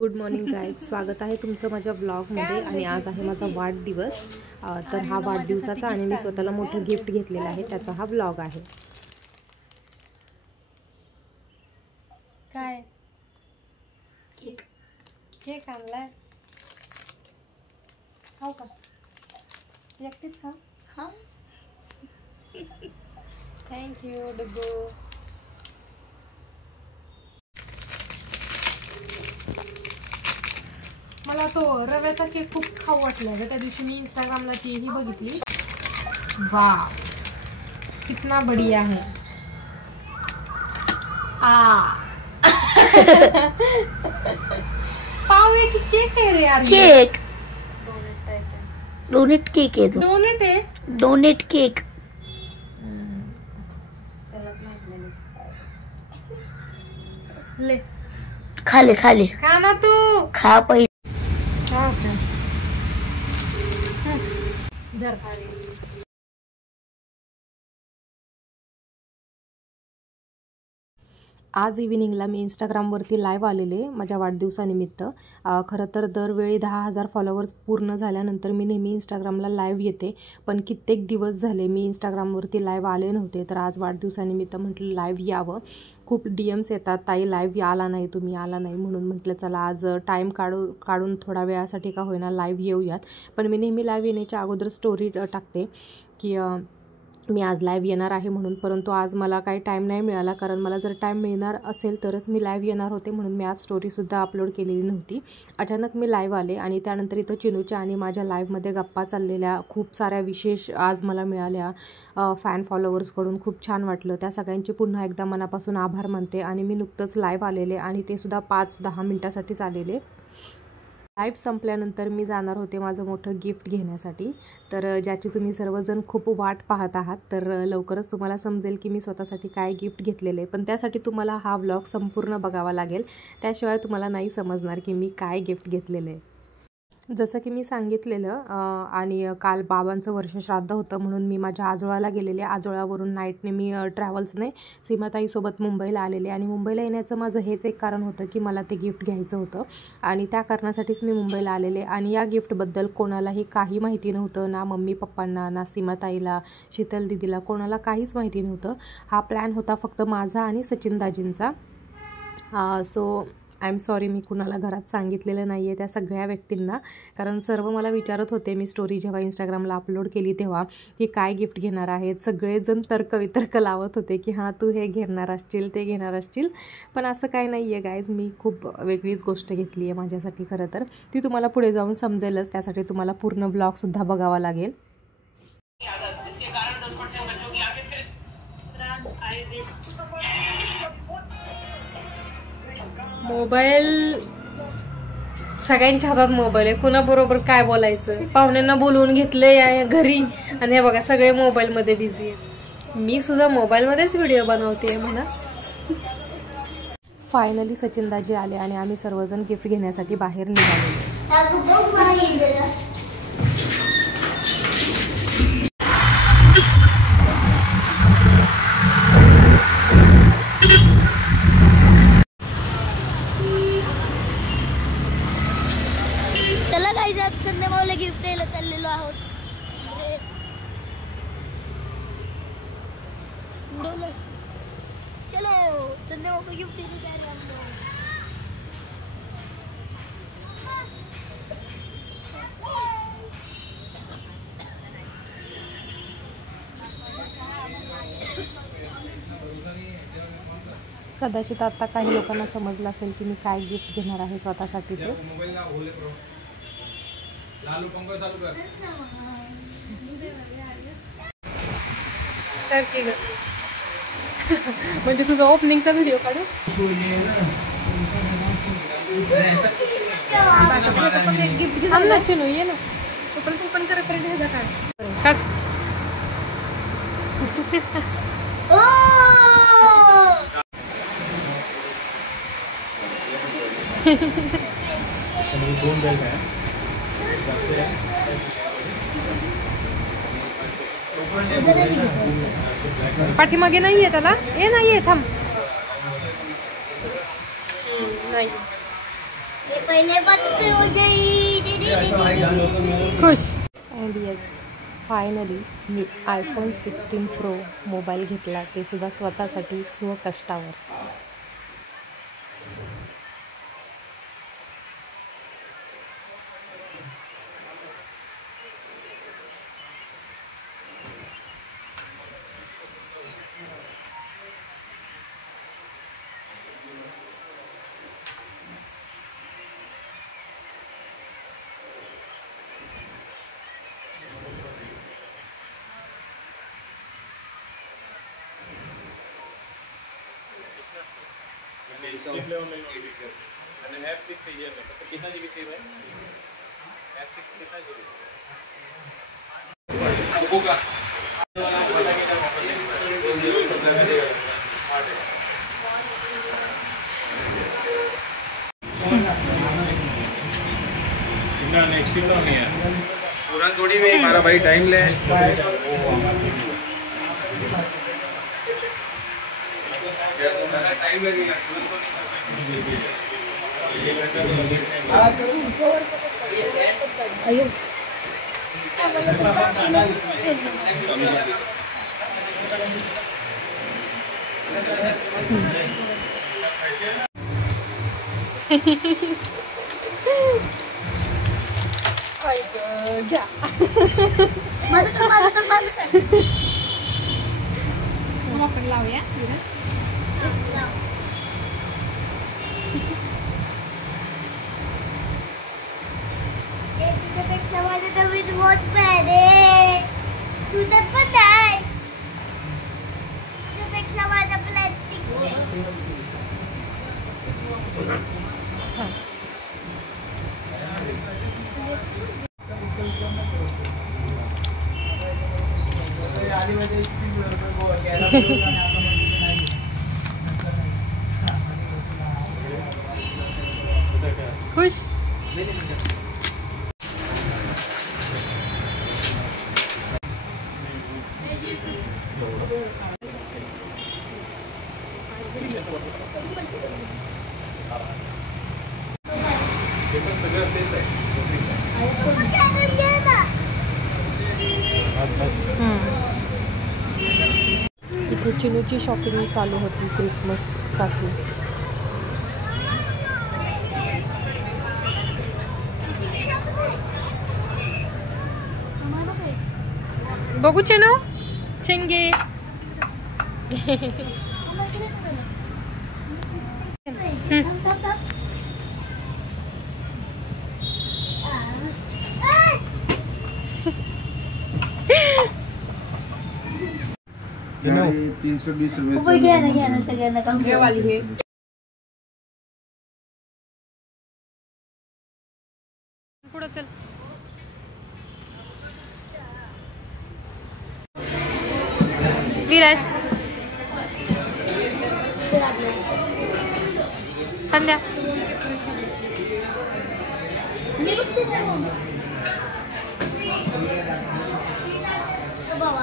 Good morning guys, स्वागत आहे तुमचं माझ्या ब्लॉगमध्ये. आणि आज आहे माझा वाढदिवस. तर हा वाढदिवसाचा आणि मी स्वतःला मोठं गिफ्ट घेतलेलं आहे त्याचा हा ब्लॉग आहे. काय केक केक आणलाय? खाऊ का? एकटीच खा. हां थँक्यू डुगू. मला तो रव्याचा केक खूप खाऊ वाटला ग. त्या दिवशी मी इंस्टाग्रामला तीही बघितली. वाह कितना बढ़िया है. पाव एक केक है रे यार. केक डोनेट केक आहे तो. डोनेट आहे. Donate cake. ले खाले खाले खा ना तू. खा पहिले. आज इव्हिनिंगला मी इंस्टाग्रामवरती लाईव्ह आलेले माझ्या वाढदिवसानिमित्त. खरं तर दरवेळी 10,000 फॉलोअर्स पूर्ण झाल्यानंतर मी नेहमी इंस्टाग्रामला लाईव्ह येते, पण कित्येक दिवस झाले मी इंस्टाग्रामवरती लाईव्ह आले नव्हते. तर आज वाढदिवसानिमित्त म्हटलं लाईव्ह यावं. खूप DMs येतात, ताई लाईव्ह आला नाही, तुम्ही आला नाही, म्हणून म्हटलं चला आज टाईम काढून थोडा वेळासाठी का होईना लाईव्ह येऊयात. पण मी नेहमी लाईव्ह येण्याच्या अगोदर स्टोरी टाकते की मी आज लाईव्ह येणार आहे म्हणून. परंतु आज मला काही टाईम नाही मिळाला, कारण मला जर टाईम मिळणार असेल तरच मी लाईव्ह येणार होते, म्हणून मी आज स्टोरीसुद्धा अपलोड केलेली नव्हती. अचानक मी लाईव्ह आले आणि त्यानंतर इथं चिनूच्या आणि माझ्या लाईव्हमध्ये गप्पा चाललेल्या खूप साऱ्या विशेष आज मला मिळाल्या फॅन फॉलोअर्सकडून. खूप छान वाटलं. त्या सगळ्यांचे पुन्हा एकदा मनापासून आभार मानते. आणि मी नुकतंच लाईव्ह आलेले आणि ते सुद्धा 5-10 मिनटासाठीच आलेले. लाईव्ह संपल्यानंतर मी जाणार होते माझं मोठं गिफ्ट घेण्यासाठी, तर ज्याची तुम्ही सर्वजण खूप वाट पाहत आहात. तर लवकरच तुम्हाला समजेल की मी स्वतःसाठी काय गिफ्ट घेतलेलं आहे. पण त्यासाठी तुम्हाला हा व्लॉग संपूर्ण बघावा लागेल, त्याशिवाय तुम्हाला नाही समजणार की मी काय गिफ्ट घेतलेलं आहे. जसं की मी सांगितलेलं आणि काल बाबांचं वर्षश्राद्ध होतं म्हणून मी माझ्या आजोळाला गेलेले. आजोळावरून नाईटने मी ट्रॅव्हल्सने सीमाताईसोबत मुंबईला आलेले. आणि मुंबईला येण्याचं माझं हेच एक कारण होतं की मला ते गिफ्ट घ्यायचं होतं आणि त्या कारणासाठीच मी मुंबईला आलेले. आणि या गिफ्टबद्दल कोणालाही काही माहिती नव्हतं, ना मम्मी पप्पांना, ना सीमाताईला, शीतल दिदीला, कोणाला काहीच माहिती नव्हतं. हा प्लॅन होता फक्त माझा आणि सचिन दाजींचा. सो आय एम सॉरी, मी कुणाला घरात सांगितलेलं नाही आहे त्या सगळ्या व्यक्तींना, कारण सर्व मला विचारत होते मी स्टोरी जेव्हा इंस्टाग्रामला अपलोड केली तेव्हा की काय गिफ्ट घेणार आहेत. सगळेजण तर्कवितर्क लावत होते की हां तू हे घेणार असशील, ते घेणार असशील. पण असं काही नाही आहे गाईज, मी खूप वेगळीच गोष्ट घेतली आहे माझ्यासाठी. खरं तर ती तुम्हाला पुढे जाऊन समजेलच, त्यासाठी तुम्हाला पूर्ण ब्लॉगसुद्धा बघावा लागेल. मोबाईल सगळ्यांच्या हातात मोबाईल आहे, कुणाबरोबर काय बोलायचं. पाहुण्यांना बोलवून घेतले घरी आणि हे बघा सगळे मोबाईलमध्ये बिझी आहेत. मी सुद्धा मोबाईलमध्येच व्हिडिओ बनवते म्हणा. फायनली सचिन दाजी आले आणि आम्ही सर्वजण गिफ्ट घेण्यासाठी बाहेर निघाले. चला गाईज, आज संध्याकाळला गिफ्ट द्यायला चाललेलो आहोत. चलो संध्याकाळ गिफ्ट द्यायला कदाचित आता काही लोकांना समजलं असेल की मी काय गिफ्ट घेणार आहे स्वतःसाठी. ते म्हणजे तुझा ओपनिंगचा व्हिडिओ काढू. गिफ्ट आणला चिनू, ये ना तू पण करेपर्यंत ह्याचा काढ. पाठीमागे नाहीये त्याला. ए नाहीये, थांब. नाही पहिले खुश. And yes, finally me iPhone 16 Pro mobile घेतला, ते सुद्धा स्वतःसाठी स्वकष्टावर. डिस्प्ले ऑनलाइन होगी और F6 है ये तो कितना जीबी चाहिए भाई? F6 कितना जीबी होगा? इतना नेक्स्ट तो नहीं है पूरा थोड़ी में हमारा भाई टाइम ले टाइम लगेगा लावूया तुझ्यापेक्षा माझं तब्येत बहुत बॅड आहे. तुझं पण आहे. तुझ्यापेक्षा माझा प्लास्टिक खुश. इथे चिनूची शॉपिंग चालू होती क्रिसमससाठी. बघू चेनो चेंगे रुपये घ्या ना सगळ्यांना काम वाली है. पुढं चल. विराज संध्या बाबा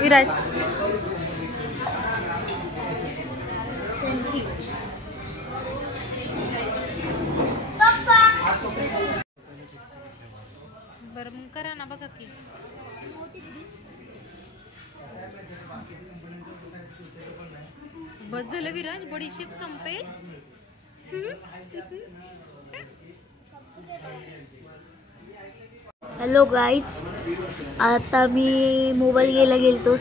विराज बरं मग करा ना बघा की. बस झालं विराज बडीशेप संपेल. हॅलो गाईज, आता मी मोबाईल घ्यायला गेलतो.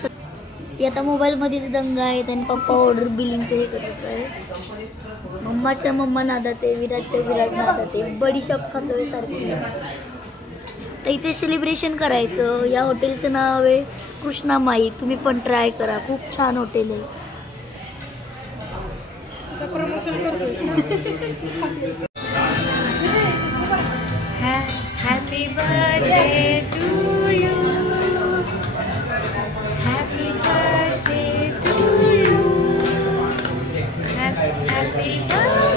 आता मोबाईलमध्येच दंगा आहे आणि पप्पा ऑर्डर बिलिंगचं हे करत आहे. मम्माच्या मम्मा नादात आहे, विराजच्या विराज नादात आहे. बडीशॉप खातोय सारखी. तर इथे सेलिब्रेशन करायचं. या हॉटेलचं नाव आहे कृष्णामाई. तुम्ही पण ट्राय करा, खूप छान हॉटेल आहे. प्रमोशन करतो. Happy birthday to you. Happy birthday to you. Happy birthday.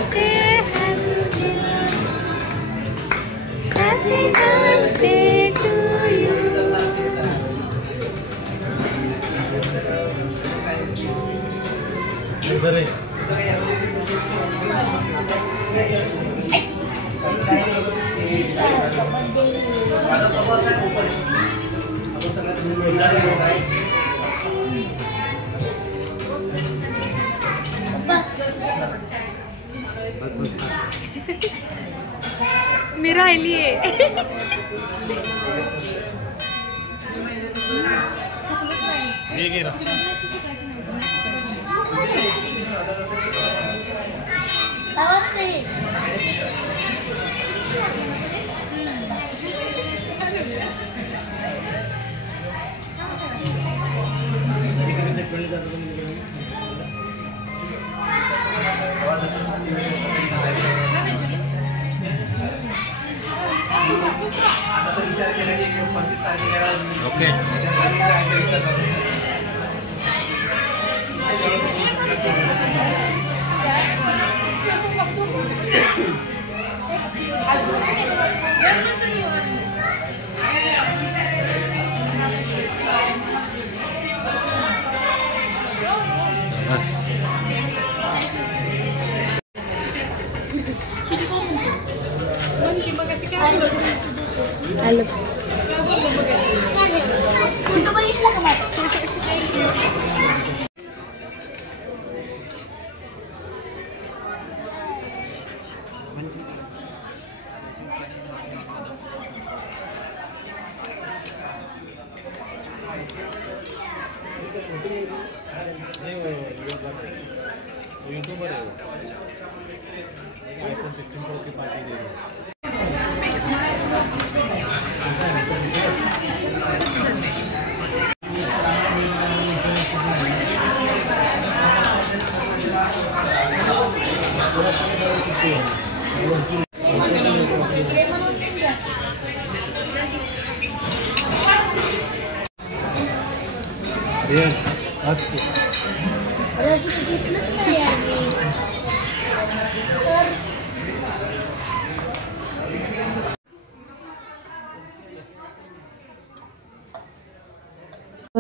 मी राहिली आहे. ओके. बस. फोटो बघितला का माझा? यूट्यूबर है iPhone 16 Pro की पार्टी दे रही है. आज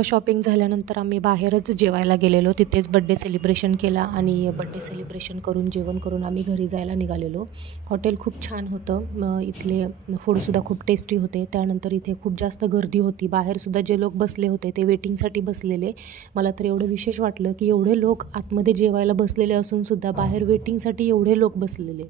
शॉपिंग झाल्यानंतर आम्ही बाहेरच जेवायला गेलेलो. तिथेच बड्डे सेलिब्रेशन केला आणि बड्डे सेलिब्रेशन करून जेवण करून आम्ही घरी जायला निघालेलो. हॉटेल खूप छान होतं. इथले फूडसुद्धा खूप टेस्टी होते. त्यानंतर इथे खूप जास्त गर्दी होती. बाहेरसुद्धा जे लोक बसले होते ते वेटिंगसाठी बसलेले. मला तर एवढं विशेष वाटलं की एवढे लोक आतमध्ये जेवायला बसलेले असूनसुद्धा बाहेर वेटिंगसाठी एवढे लोक बसलेले.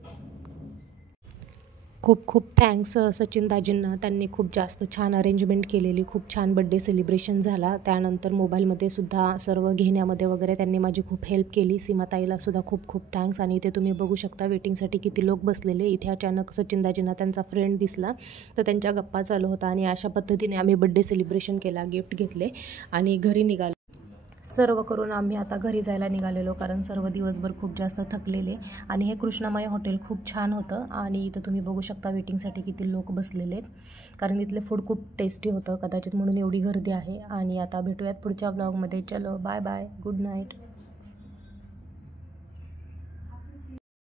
खूप खूप थँक्स सचिन दाजींना. त्यांनी खूप जास्त छान अरेंजमेंट केलेली. खूप छान बड्डे सेलिब्रेशन झाला. त्यानंतर मोबाईलमध्ये सुद्धा सर्व घेण्यामध्ये वगैरे त्यांनी माझी खूप हेल्प केली. सीमाताईला सुद्धा खूप खूप थँक्स. आणि इथे तुम्ही बघू शकता वेटिंगसाठी किती लोक बसलेले. इथे अचानक सचिन दाजींना त्यांचा फ्रेंड दिसला तर त्यांच्या गप्पा चालू होता आणि अशा पद्धतीने आम्ही बड्डे सेलिब्रेशन केला. गिफ्ट घेतले आणि घरी निघालो. सर्व करून आम्ही आता घरी जायला निघालेलो कारण सर्व दिवसभर खूप जास्त थकलेले. आणि हे कृष्णामाई हॉटेल खूप छान होतं आणि इथं तुम्ही बघू शकता वेटिंगसाठी किती लोक बसलेले आहेत कारण इथले फूड खूप टेस्टी होतं कदाचित म्हणून एवढी गर्दी आहे. आणि आता भेटूयात पुढच्या व्लॉगमध्ये. चलो बाय बाय, गुड नाईट.